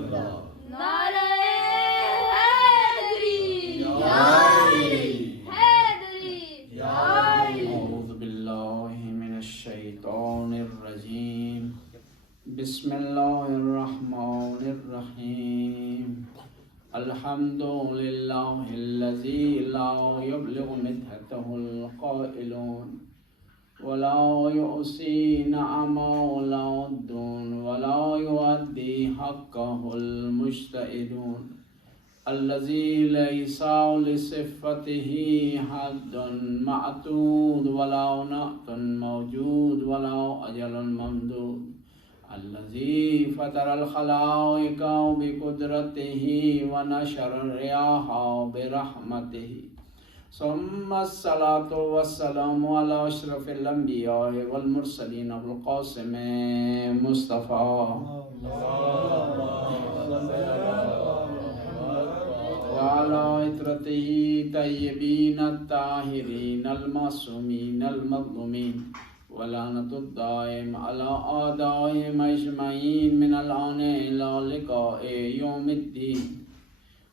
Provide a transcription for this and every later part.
نعرہ حیدری حیدری اعوذ باللہ من الشیطان الرجیم بسم اللہ الرحمن الرحیم الحمد للہ الذی لا یبلغ مدحتہ القائلون ولا يؤسي نعما ولا الدون ولا يؤدي حقه المجتهدون الذي ليس لصفته حد معدود ولا نعت موجود ولا أجل ممدود الذي فطر الخلائق بقدرته ونشر الرياح برحمته ثم الصلاة والسلام على أشرف الأنبياء والمرسلين أبو القاسم مصطفى وعلى عترته طيبين الطاهرين المعصومين المظلومين ولعنة الدائم على أعدائهم أجمعين من الآن إلى لقاء يوم الدين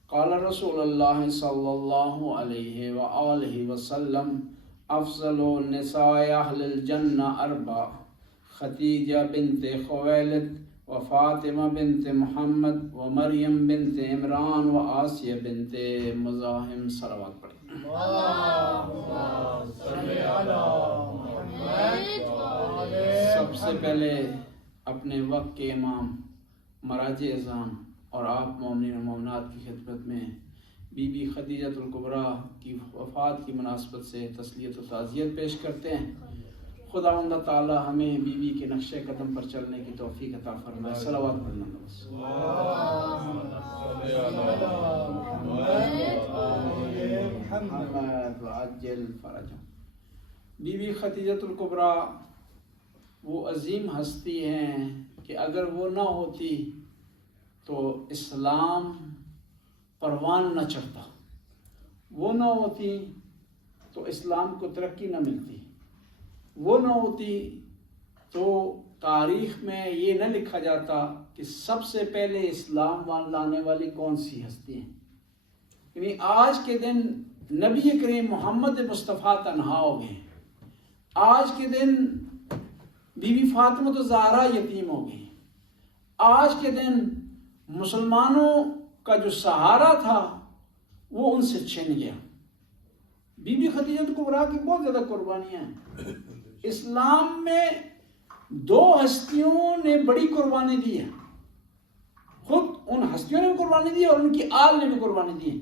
قال رسول اللہ صلی اللہ علیہ وآلہ وسلم افضل النساء اہل الجنہ اربع خدیجہ بنت خویلد و فاطمہ بنت محمد و مریم بنت عمران و آسیہ بنت مزاحم. صلوات پڑھیں. سب سے پہلے اپنے وقت کے امام مراجع اعظام اور آپ مومنین و مومنات کی خدمت میں بی بی خدیجۃ الکبریٰ کی وفات کی مناسبت سے تسلیت و تعزیت پیش کرتے ہیں. خداوند تعالی ہمیں بی بی کے نقش قدم پر چلنے کی توفیق عطا فرمائے. صلوات پڑھنا. بی بی خدیجۃ الکبریٰ وہ عظیم ہستی ہیں کہ اگر وہ نہ ہوتی تو اسلام پروان نہ چڑھتا، وہ نہ ہوتی تو اسلام کو ترقی نہ ملتی، وہ نہ ہوتی تو تاریخ میں یہ نہ لکھا جاتا کہ سب سے پہلے اسلام لانے والی کون سی ہستی ہیں. یعنی آج کے دن نبی کریم محمد مصطفیٰ تنہا ہو گئے. آج کے دن بی بی فاطمہ الزہرا یتیم ہو گئی. آج کے دن مسلمانوں کا جو سہارا تھا وہ ان سے چھن گیا. بی بی خدیجہ کبریٰ کی بہت زیادہ قربانیاں ہیں. اسلام میں دو ہستیوں نے بڑی قربانی دی ہے. خود ان ہستیوں نے بھی قربانی دی ہے اور ان کی آل نے بھی قربانی دی ہے.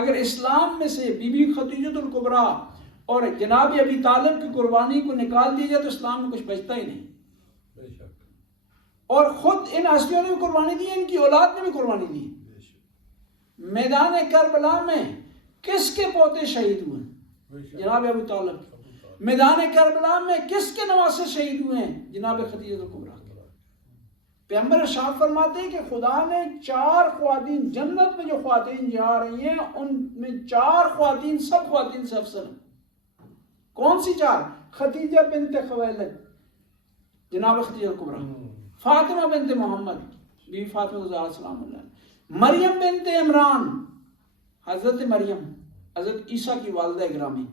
اگر اسلام میں سے بی بی خدیجہ کبریٰ اور جناب ابی طالب کی قربانی کو نکال دیا جائے تو اسلام میں کچھ بچتا ہی نہیں. اور خود ان ہستیوں نے بھی قربانی دی، ان کی اولاد نے بھی قربانی دی. میدان کربلا میں کس کے پوتے شہید ہوئے؟ جناب ابو طالب. میدان کربلا میں کس کے نواسے شہید ہوئے ہیں؟ جناب خدیجہ کبریٰ. پیغمبر ارشاد فرماتے ہیں کہ خدا نے 4 خواتین جنت میں جو خواتین جا رہی ہیں ان میں 4 خواتین سب خواتین سے افضل ہیں. کون سی 4؟ خدیجہ بنت خویلد جناب خدیجہ کبریٰ، فاطمہ بنت محمد بی فاطمہ الزہرا سلام اللہ، مریم بنت عمران حضرت مریم حضرت عیسیٰ کی والدہ گرامی،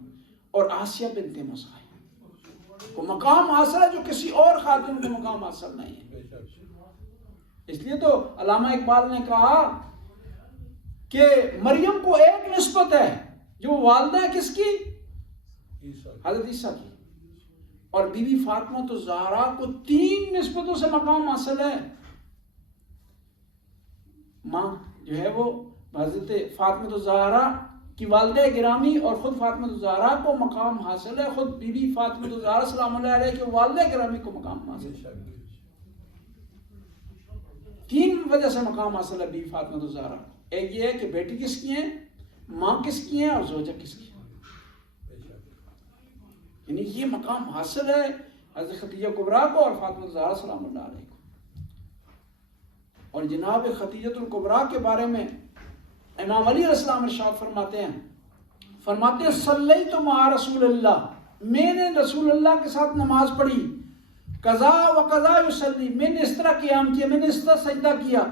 اور آسیہ بنت مزاحم. کو مقام حاصل ہے جو کسی اور خاتون کو مقام حاصل نہیں ہے. اس لیے تو علامہ اقبال نے کہا کہ مریم کو ایک نسبت ہے جو والدہ ہے کس کی؟ حضرت عیسیٰ کی. اور بی بی فاطمہ الزہرا کو 3 نسبتوں سے مقام حاصل ہے. ماں جو ہے وہ حضرت فاطمہ الزہرا کی والدہ گرامی اور خود فاطمہ الزہرا کو مقام حاصل ہے. خود بی بی فاطمہ الزہرا سلام اللہ علیہ کے والدہ گرامی کو مقام حاصل ہے. 3 وجہ سے مقام حاصل ہے بی بی فاطمہ الزہرا. ایک یہ ہے کہ بیٹی کس کی ہیں، ماں کس کی ہیں، اور زوجہ کس کی ہیں. یعنی یہ مقام حاصل ہے حضرت خدیجہ کبریٰ کو اور فاطمہ الزہرا سلام اللہ علیہ کو. اور جناب خدیجہ کبریٰ کے بارے میں امام علی علیہ السلام ارشاد فرماتے ہیں صلیت مع رسول اللہ، میں نے رسول اللہ کے ساتھ نماز پڑھی. قضا و قضا یصلی، میں نے اس طرح قیام کیا، میں نے اس طرح سجدہ کیا.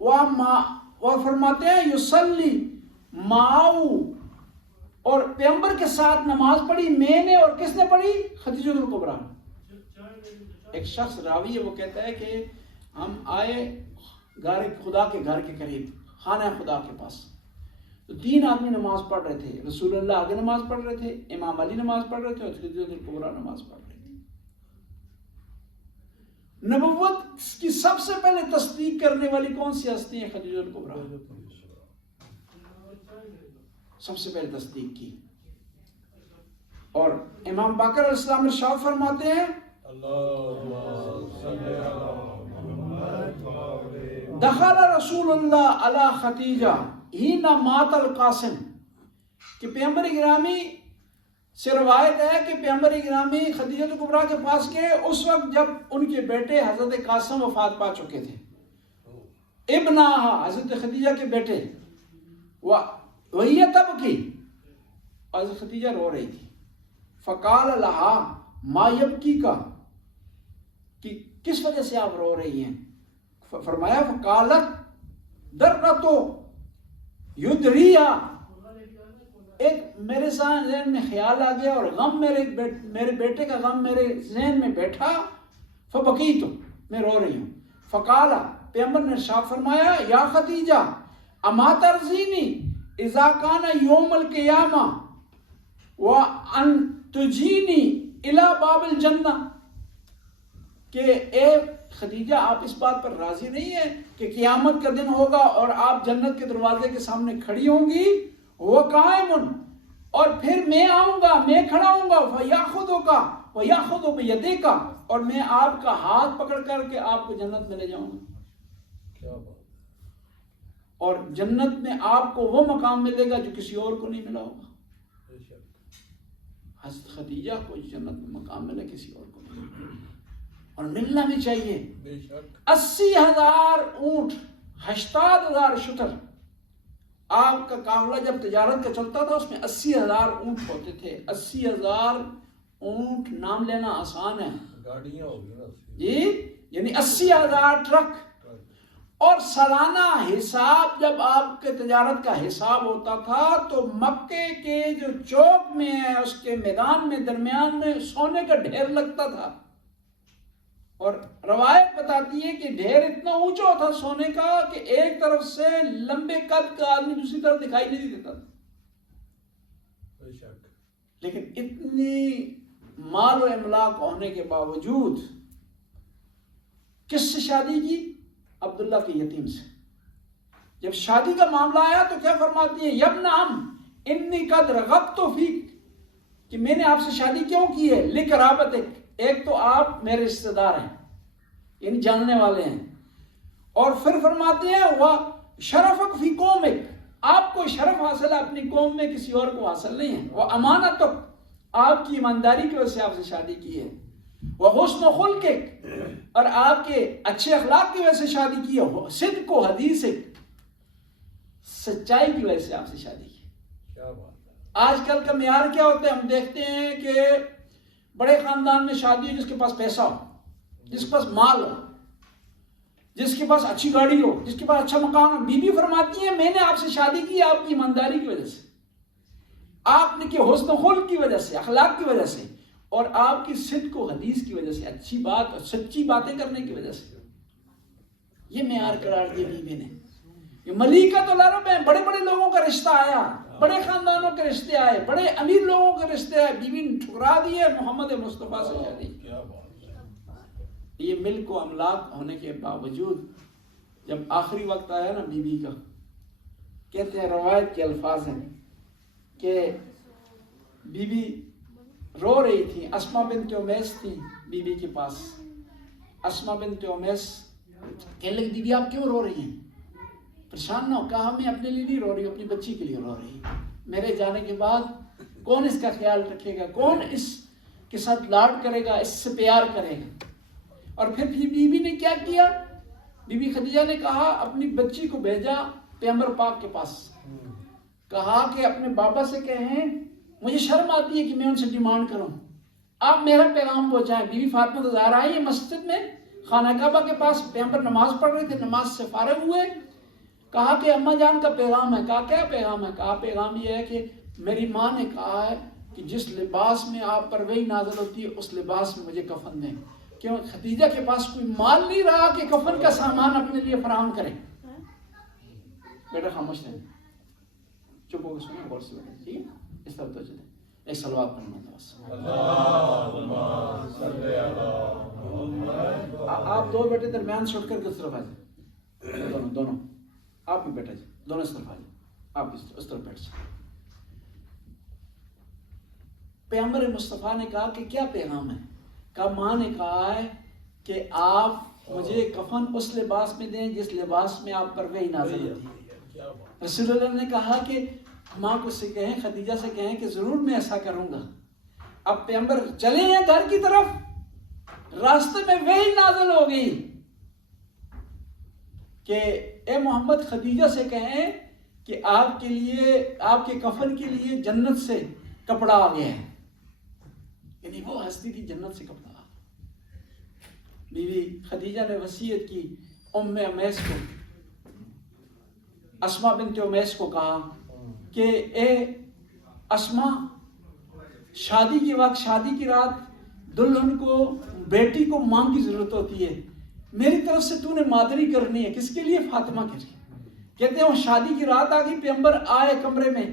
وہ فرماتے ہیں یصلی معاو، اور پیغمبر کے ساتھ نماز پڑھی میں نے، اور کس نے پڑھی؟ خدیجہ الکبریٰ۔ ایک شخص راوی ہے وہ کہتا ہے کہ ہم آئے خدا کے گھر کے قریب، خانہ خدا کے پاس، تو 3 آدمی نماز پڑھ رہے تھے، رسول اللہ آگے نماز پڑھ رہے تھے، امام علی نماز پڑھ رہے تھے، اور خدیجہ الکبریٰ نماز پڑھ رہے تھے۔ نبوت کی سب سے پہلے تصدیق کرنے والی کون سی ہستی ہے؟ خدیجہ الکبریٰ، سب سے پہلے تصدیق کی۔ اور امام باقر علیہ السلام ارشاد فرماتے ہیں دخل رسول اللہ علی خدیجہ حین مات القاسم، کہ پیغمبر گرامی سے روایت ہے کہ پیغمبر گرامی خدیجہ الکبریٰ کے پاس گئے اس وقت جب ان کے بیٹے حضرت قاسم وفات پا چکے تھے، ابنہا حضرت خدیجہ کے بیٹے، وہی تب کی، حضرت خدیجہ رو رہی تھی، فقال لہا ما یبکی کا، کہ کس وجہ سے آپ رو رہی ہیں؟ فرمایا فقالت درتو یدریا، ایک میرے ذہن میں خیال آ گیا اور غم میرے بیٹے کا غم میرے ذہن میں بیٹھا، فبکیت، میں رو رہی ہوں۔ فقالا، پیغمبر نے ارشاد فرمایا یا خدیجہ اما ترضینی اذا کان یوم القیامہ وان تجینی الی باب الجنہ، کہ اے خدیجہ آپ اس بات پر راضی نہیں ہیں کہ قیامت کا دن ہوگا اور آپ جنت کے دروازے کے سامنے کھڑی ہوں گی، وہ قائم، اور پھر میں آؤں گا، میں کھڑا ہوں گا، فَيَأْخُذُكَ وَيَأْخُذُ بِيَدِكَ، اور میں آپ کا ہاتھ پکڑ کر کے آپ کو جنت میں لے جاؤں گا، اور جنت میں آپ کو وہ مقام ملے گا جو کسی اور کو نہیں ملا ہوگا۔ حضرت خدیجہ کو جنت میں مقام ملے، کسی اور کو نہیں، اور ملنا بھی چاہیے۔ 80,000 اونٹ، 80,000 شتر، آپ کا قافلہ جب تجارت کا چلتا تھا اس میں 80,000 اونٹ ہوتے تھے۔ 80,000 اونٹ نام لینا آسان ہے، گاڑیاں ہوگی نا جی، یعنی 80,000 ٹرک، اور سالانہ حساب جب آپ کے تجارت کا حساب ہوتا تھا تو مکے کے جو چوک میں ہے اس کے میدان میں درمیان میں سونے کا ڈھیر لگتا تھا، اور روایت بتاتی ہے کہ ڈھیر اتنا اونچا تھا سونے کا کہ ایک طرف سے لمبے قد کا آدمی دوسری طرف دکھائی نہیں دیتا تھا۔ لیکن اتنی مال و املاک ہونے کے باوجود کس سے شادی کی؟ عبداللہ کے یتیم سے۔ جب شادی کا معاملہ آیا تو کیا فرماتی ہے؟ یبن عم انی قد رغبت فیک، کہ میں نے آپ سے شادی کیوں کی ہے؟ لقرابتک، ایک تو آپ میرے رشتہ دار ہیں، یعنی جاننے والے ہیں، اور پھر فرماتے ہیں وہ شرفک فی قومک، آپ کو شرف حاصل ہے اپنی قوم میں، کسی اور کو حاصل نہیں ہے، وہ امانتک، آپ کی ایمانداری کی وجہ سے آپ سے شادی کی ہے، وہ حسن خلقک، اور آپ کے اچھے اخلاق کی وجہ سے شادی کی ہے، صدق و حدیثک، سچائی کی وجہ سے آپ سے شادی کی۔ آج کل کا معیار کیا ہوتا ہے؟ ہم دیکھتے ہیں کہ بڑے خاندان میں شادی ہو جس کے پاس پیسہ ہو، جس کے پاس مال ہو، جس کے پاس اچھی گاڑی ہو، جس کے پاس اچھا مکان ہو۔ بی بی فرماتی ہے میں نے آپ سے شادی کی آپ کی ایمانداری کی وجہ سے، آپ نے کہ حسن خلق کی وجہ سے، اخلاق کی وجہ سے، اور آپ کی صدق و حدیث کی وجہ سے، اچھی بات اور سچی باتیں کرنے کی وجہ سے۔ یہ معیار قرار دیا بیوی نے۔ یہ ملیکۃ العرب ہے، بڑے بڑے لوگوں کا رشتہ آیا، بڑے خاندانوں کے رشتے آئے، بڑے امیر لوگوں کے رشتے آئے، بیوی نے ٹھکرا دیے، محمد مصطفیٰ سے شادی۔ یہ ملک و املاک ہونے کے باوجود جب آخری وقت آیا نا بیوی کا، کہتے ہیں روایت کے الفاظ ہیں کہ بیوی رو رہی تھی، اسماء بنت امیس تھی بیوی کے پاس۔ اسماء بنت امیس کہنے لگی بیوی آپ کیوں رو رہی ہیں؟ پریشان نہ ہو، کہا میں اپنے لیے نہیں رو رہی ہوں، اپنی بچی کے لیے رو رہی ہوں، میرے جانے کے بعد کون اس کا خیال رکھے گا، کون اس کے ساتھ لاڈ کرے گا، اس سے پیار کرے گا۔ اور پھر بیوی نے کیا کیا؟ بی بی خدیجہ نے کہا اپنی بچی کو بھیجا پیغمبر پاک کے پاس، کہا کہ اپنے بابا سے کہیں مجھے شرم آتی ہے کہ میں ان سے ڈیمانڈ کروں، آپ میرا پیغام پہنچائیں۔ بی بی فاطمہ زہرا آئی مسجد میں خانہ کعبہ کے پاس، پیغمبر نماز پڑھ رہے تھے، نماز سے فارغ ہوئے کہا کہ اماں جان کا پیغام ہے. کہا کیا پیغام ہے؟ کہا پیغام یہ ہے کہ میری ماں نے کہا ہے کہ جس لباس میں آپ پر وحی نازل ہوتی ہے اس لباس میں مجھے کفن دیں. کیوں؟ خدیجہ کے پاس کوئی مال نہیں رہا کہ کفن کا سامان اپنے لیے فراہم کرے. بیٹا خاموش رہیں، چپ ہو کے سنیں، غور سے بیٹھے. ٹھیک ہے، اس طرح تو چلے. ایک صلوات پڑھنا تھا بس. آپ دو بیٹے درمیان چھوڑ کر کے اس طرف آ جائیں. دونوں آپ بھی بیٹھا جائیں، دونوں اس طرف آ جائیں. آپ اس طرف بیٹھ جائیں. پیغمبر مصطفیٰ نے کہا کہ کیا پیغام ہے؟ کہا ماں نے کہا ہے کہ آپ مجھے کفن اس لباس میں دیں جس لباس میں آپ پر وحی نازل ہوتی ہے. رسول اللہ نے کہا کہ ماں کو سے کہیں، خدیجہ سے کہیں کہ ضرور میں ایسا کروں گا. اب پیغمبر چلے ہیں گھر کی طرف، راستے میں وحی نازل ہو گئی کہ اے محمد خدیجہ سے کہیں کہ آپ کے لیے، آپ کے کفن کے لیے جنت سے کپڑا آ گیا ہے. یعنی وہ ہستی تھی جنت سے کپڑا. بیوی خدیجہ نے وصیت کی ام امیس کو، اسماء بنت امیس کو کہا کہ اے اسماء، شادی کے وقت، شادی کی رات دلہن کو، بیٹی کو ماں کی ضرورت ہوتی ہے. میری طرف سے تو نے مادری کرنی ہے. کس کے لیے؟ فاطمہ کے لیے. کہتے ہیں شادی کی رات آ گئی، پیغمبر آئے کمرے میں،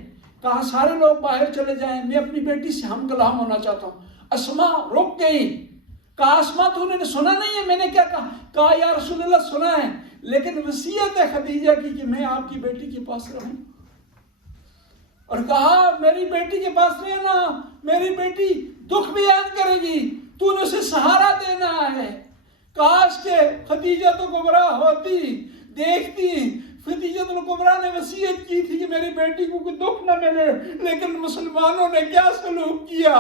کہا سارے لوگ باہر چلے جائیں، میں اپنی بیٹی سے ہم کلام ہونا چاہتا ہوں. اسماء رک گئی. کہا اسماء تو نے سنا نہیں ہے میں نے کیا کہا؟ کہا یا رسول اللہ سنا ہے، لیکن وصیت ہے خدیجہ کی کہ میں آپ کی بیٹی کے پاس رہوں. اور کہا میری بیٹی کے پاس رہنا، میری بیٹی دکھ بیان کرے گی، تو نے اسے سہارا دینا ہے. کاش کہ خدیجہ تو کبریٰ ہوتی، دیکھتی. خدیجہ الکبریٰ نے وصیت کی تھی کہ میری بیٹی کو کوئی دکھ نہ ملے، لیکن مسلمانوں نے کیا سلوک کیا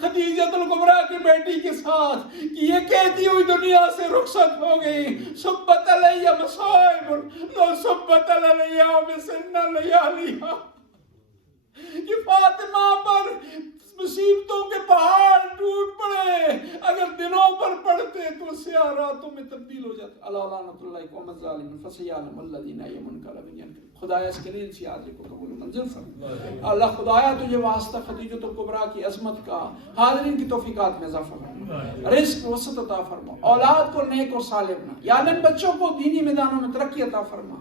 خدیجہ الکبریٰ کی بیٹی کے ساتھ کہ یہ کہتی ہوئی دنیا سے رخصت ہو گئی. سبت علیہ مصائب لو سبت علیہ بسن لیالیہا، کہ فاطمہ پر مصیبتوں کے پہاڑ ٹوٹ پڑے، اگر دنوں پر پڑتے تو سیاہ راتوں میں تبدیل ہو جاتا. اللہ لعنت اللہ قوم الظالمین فسیعلم الذین یمنون منکم. خدایا اس کے لیے اسی حاضری کو قبول منظور فرما. اللہ خدایا تجھے واسطہ خدیجہ الکبریٰ کی عظمت کا حاضرین کی توفیقات میں اضافہ فرما، رزق وسعت عطا فرما، اولاد کو نیک اور صالح بنا. یا اللہ ان بچوں کو دینی میدانوں میں ترقی عطا فرما.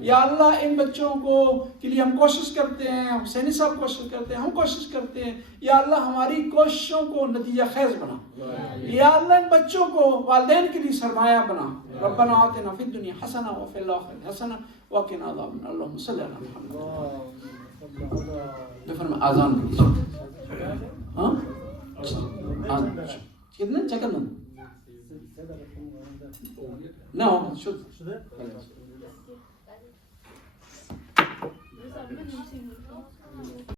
یا اللہ ان بچوں کو کے لیے ہم کوشش کرتے ہیں، حسینی صاحب کوشش کرتے ہیں، ہم کوشش کرتے ہیں. یا اللہ ہماری کوششوں کو نتیجہ خیز بنا. یا اللہ ان بچوں کو والدین کے لیے سرمایہ بنا. ربنا آتنا فی الدنیا حسنہ وفی الآخرۃ حسنہ وقنا عذاب النار. اللہم صلی علی محمد. فرما آذان دیجیے. ہاں کتنے چکن نہ ہوگا شد